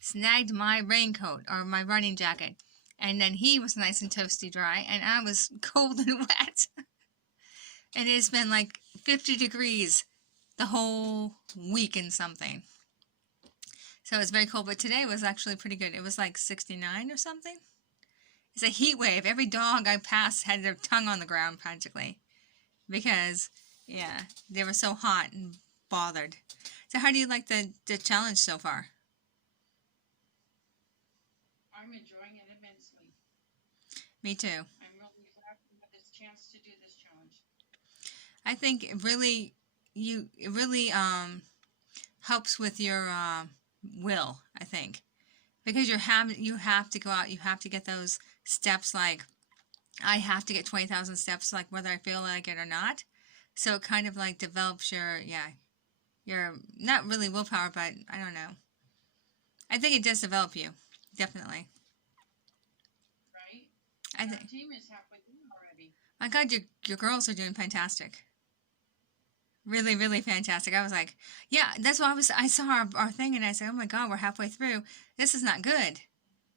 snagged my raincoat or my running jacket. And then he was nice and toasty dry, and I was cold and wet. And it's been like 50 degrees the whole week and something. So it's very cold, but today was actually pretty good. It was like 69 or something. It's a heat wave. Every dog I passed had their tongue on the ground practically because, yeah, they were so hot and bothered. So how do you like the challenge so far? I'm enjoying it immensely. Me too. I'm really glad we had this chance to do this challenge. I think it really helps with your will, I think. Because you have to go out, you have to get those steps. Like I have to get 20,000 steps, like whether I feel like it or not. So it kind of like develops your not really willpower, but I don't know. I think it does develop you, definitely. Right? I Our think. team is halfway through already. My God, your girls are doing fantastic. Really, really fantastic. I was like, yeah, that's why I saw our thing and I said, oh my God, we're halfway through. This is not good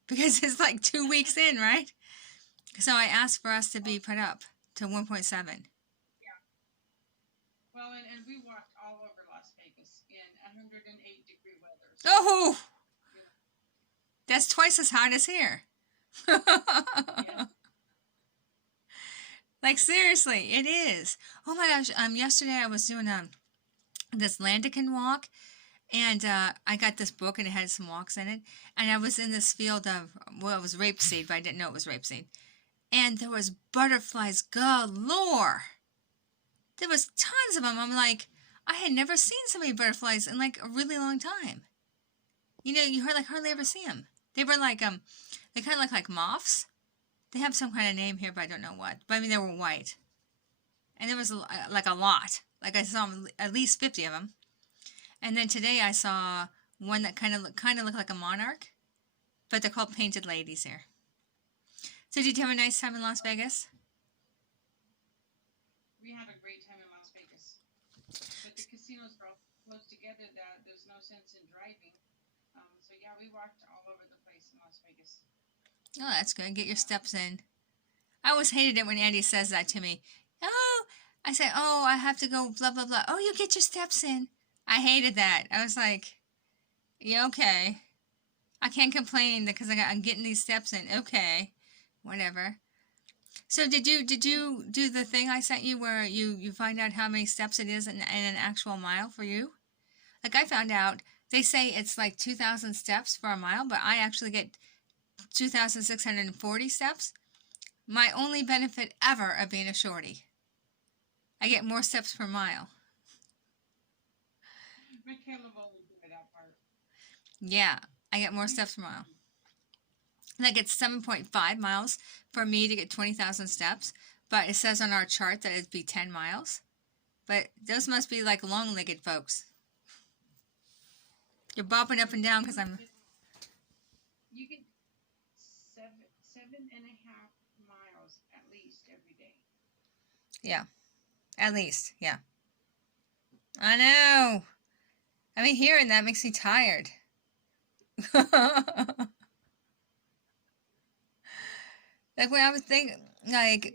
because it's like 2 weeks in, right? So I asked for us to be put up to 1.7. Yeah. Well, and we walked all over Las Vegas in 108-degree weather. So, Oh, you know, that's twice as hot as here. yes. Like seriously, it is. Oh my gosh. Yesterday I was doing this Landican walk, and I got this book and it had some walks in it, and I was in this field of, well, it was rapeseed, but I didn't know it was rapeseed, and there was butterflies galore. There was tons of them. I'm like, I had never seen so many butterflies in like a really long time. You know, you hardly ever see them. They were like they kind of look like moths. They have some kind of name here, but I don't know what. But I mean, they were white, and there was like a lot. Like I saw at least 50 of them. And then today I saw one that kind of looked like a monarch, but they're called painted ladies here. So did you have a nice time in Las Vegas? We had a great time in Las Vegas. But the casinos are all close together that there's no sense in driving. So, yeah, we walked all over the place in Las Vegas. Oh, that's good. Get your steps in. I always hated it when Andy says that to me. Oh, I say, oh, I have to go blah, blah, blah. Oh, you get your steps in. I hated that. I was like, yeah, okay. I can't complain because I'm getting these steps in. Okay, whatever. So did you do the thing I sent you where you find out how many steps it is in an actual mile for you? Like I found out, they say it's like 2,000 steps for a mile, but I actually get 2,640 steps. My only benefit ever of being a shorty. I get more steps per mile. Michaela only did that part. Yeah, I get more steps per mile. Like it's 7.5 miles for me to get 20,000 steps, but it says on our chart that it'd be 10 miles. But those must be like long-legged folks. You're bopping up and down because I'm... You get 7.5 miles at least every day. Yeah, at least, yeah. I know. I mean, hearing that makes me tired. Like when I was thinking, like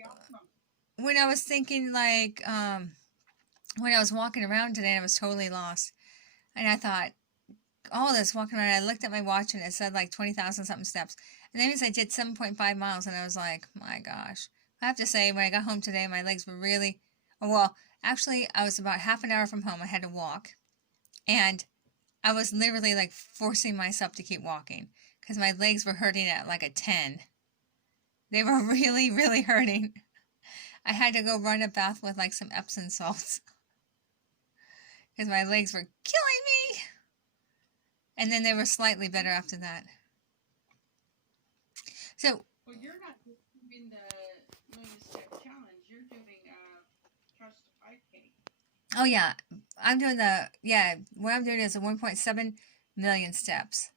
when I was thinking, like when I was walking around today, I was totally lost, and I thought, all this walking around. I looked at my watch and it said like 20,000 something steps, and that means I did 7.5 miles, and I was like, my gosh. I have to say, when I got home today, my legs were really, well, actually, I was about half an hour from home. I had to walk, and I was literally like forcing myself to keep walking because my legs were hurting at like a 10. They were really, really hurting. I had to go run a bath with like some Epsom salts because my legs were killing me. And then they were slightly better after that. So, Well, you're not doing the million step challenge. You're doing Couch to 5K. oh yeah, what I'm doing is a 1.7 million steps.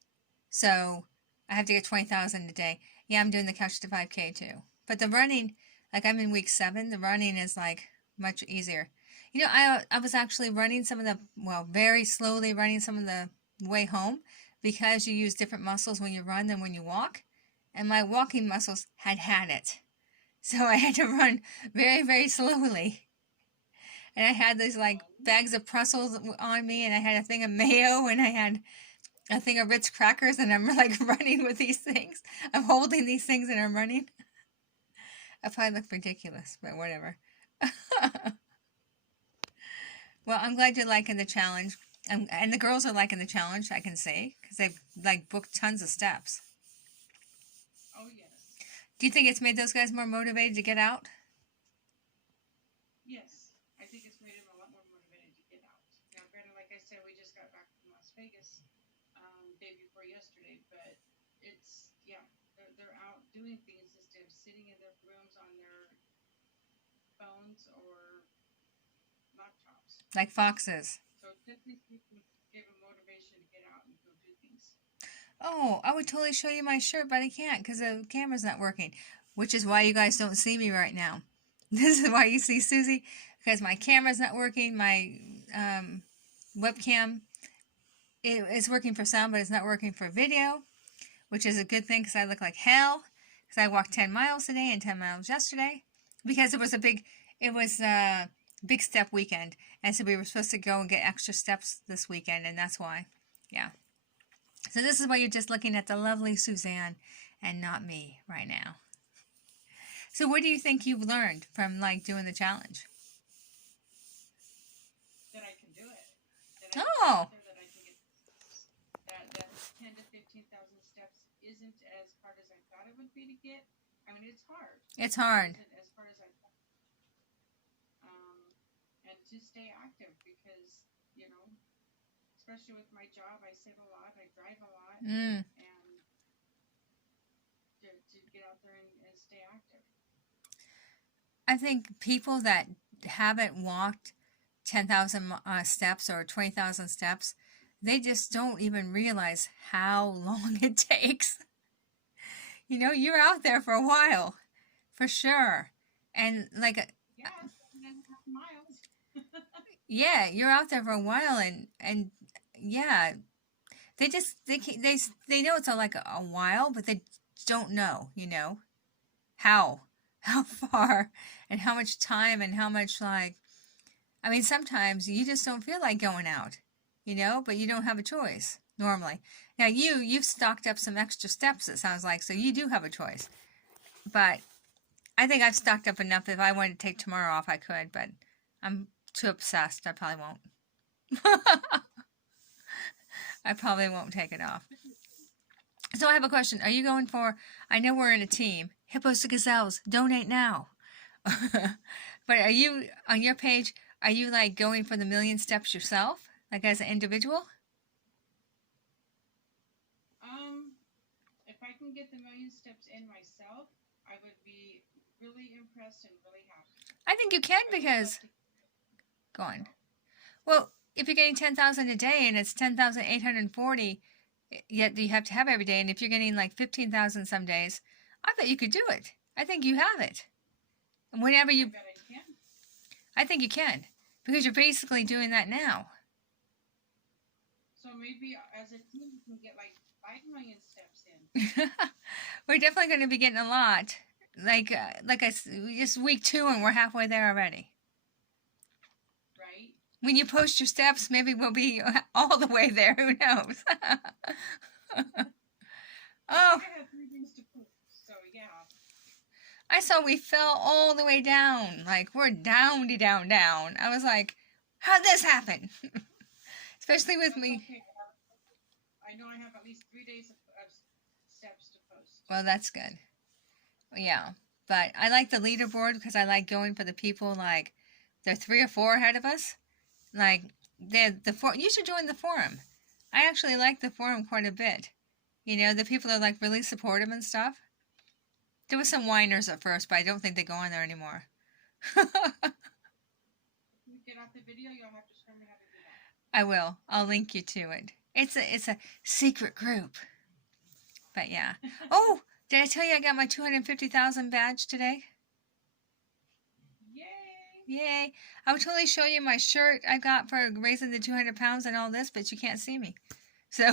So I have to get 20,000 a day. Yeah, I'm doing the Couch to 5K too. But the running, like I'm in week 7, the running is like much easier. You know, I was actually running some of the, well, very slowly running some of the way home, because you use different muscles when you run than when you walk. And my walking muscles had it. So I had to run very, very slowly. And I had these like bags of pretzels on me, and I had a thing of mayo, and I had a thing of Ritz crackers, and I'm like running with these things. I'm holding these things and I'm running. I probably look ridiculous, but whatever. Well, I'm glad you're liking the challenge. And the girls are liking the challenge, I can say, because they've like booked tons of steps. Oh, yes. Do you think it's made those guys more motivated to get out? Yes. I think it's made them a lot more motivated to get out. Now, granted, like I said, we just got back from Las Vegas day before yesterday, but it's, yeah, they're out doing things instead of sitting in their rooms on their phones or laptops. Like foxes. So it definitely gave them motivation to get out and go do things. Oh, I would totally show you my shirt, but I can't because the camera's not working, which is why you guys don't see me right now. This is why you see Susie, because my camera's not working. My webcam is working for sound, but it's not working for video, which is a good thing because I look like hell because I walked 10 miles today and 10 miles yesterday because it was a big step weekend, and so we were supposed to go and get extra steps this weekend, and that's why. Yeah. So this is why you're just looking at the lovely Suzanne and not me right now. So what do you think you've learned from like doing the challenge? That I can do it. That I Oh. can get that I can get that 10 to 15,000 steps isn't as hard as I thought it would be to get. I mean, it's hard. It's hard. It isn't as hard as I thought. And to stay active because, you know, especially with my job, I sit a lot, I drive a lot, and to get out there and stay active. I think people that haven't walked 10,000 steps or 20,000 steps, they just don't even realize how long it takes. You know, you're out there for a while, for sure. And like, yeah, 7.5 miles. yeah, you're out there for a while, and yeah, they know it's like a while, but they don't know, you know, how far and how much time and how much like, I mean, sometimes you just don't feel like going out, you know, but you don't have a choice normally. Now you've stocked up some extra steps, it sounds like, so you do have a choice. But I think I've stocked up enough. If I wanted to take tomorrow off, I could, but I'm too obsessed. I probably won't. I probably won't take it off. So I have a question. Are you going for, I know we're in a team, Hippostogazelles, donate now. But are you, on your page, are you like going for the 1,000,000 steps yourself? Like as an individual? If I can get the 1,000,000 steps in myself, I would be really impressed and really happy. I think you can because, go on. Well, if you're getting 10,000 a day and it's 10,840, yet you have to have every day, and if you're getting like 15,000 some days, I bet you could do it. I think you have it. And whenever you, I bet I can. I think you can, because you're basically doing that now. So maybe as a team, we can get like 5,000,000 steps in. We're definitely going to be getting a lot. Like just week 2 and we're halfway there already. Right? When you post your steps, maybe we'll be all the way there. Who knows? Oh, I have 3 things to post, so yeah. I saw we fell all the way down. Like, we're downy down, down. I was like, how'd this happen? Especially with That's me. okay. I know I have at least 3 days of steps to post. Well, that's good. Yeah. But I like the leaderboard because I like going for the people, like, they're 3 or 4 ahead of us. Like, you should join the forum. I actually like the forum quite a bit. You know, the people are, like, really supportive and stuff. There was some whiners at first, but I don't think they go on there anymore. If you get off the video, you'll have to show me how to do that. I will. I'll link you to it. It's a secret group. But yeah. Oh, did I tell you I got my 250,000 badge today? Yay! Yay. I would totally show you my shirt I got for raising the 200 pounds and all this, but you can't see me. So,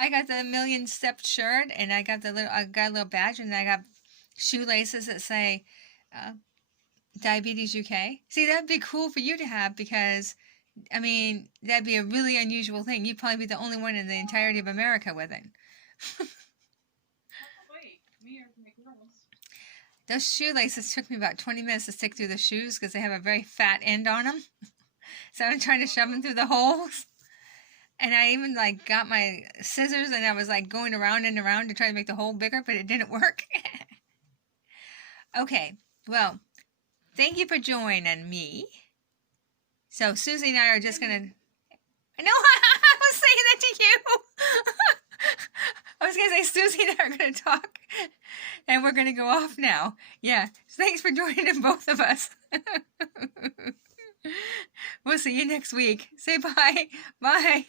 I got the million step shirt, and I got a little badge, and I got shoelaces that say Diabetes UK. See, that'd be cool for you to have because, I mean, that'd be a really unusual thing. You'd probably be the only one in the entirety of America with it. Wait, me or my girls? Those shoelaces took me about 20 minutes to stick through the shoes because they have a very fat end on them. So I'm trying to shove them through the holes. And I even like got my scissors and I was like going around and around to try to make the hole bigger, but it didn't work. Okay, well, thank you for joining me. So Susie and I are just gonna. I know I was saying that to you. I was gonna say Susie and I are gonna talk, and we're gonna go off now. Yeah, thanks for joining both of us. We'll see you next week. Say bye. Bye.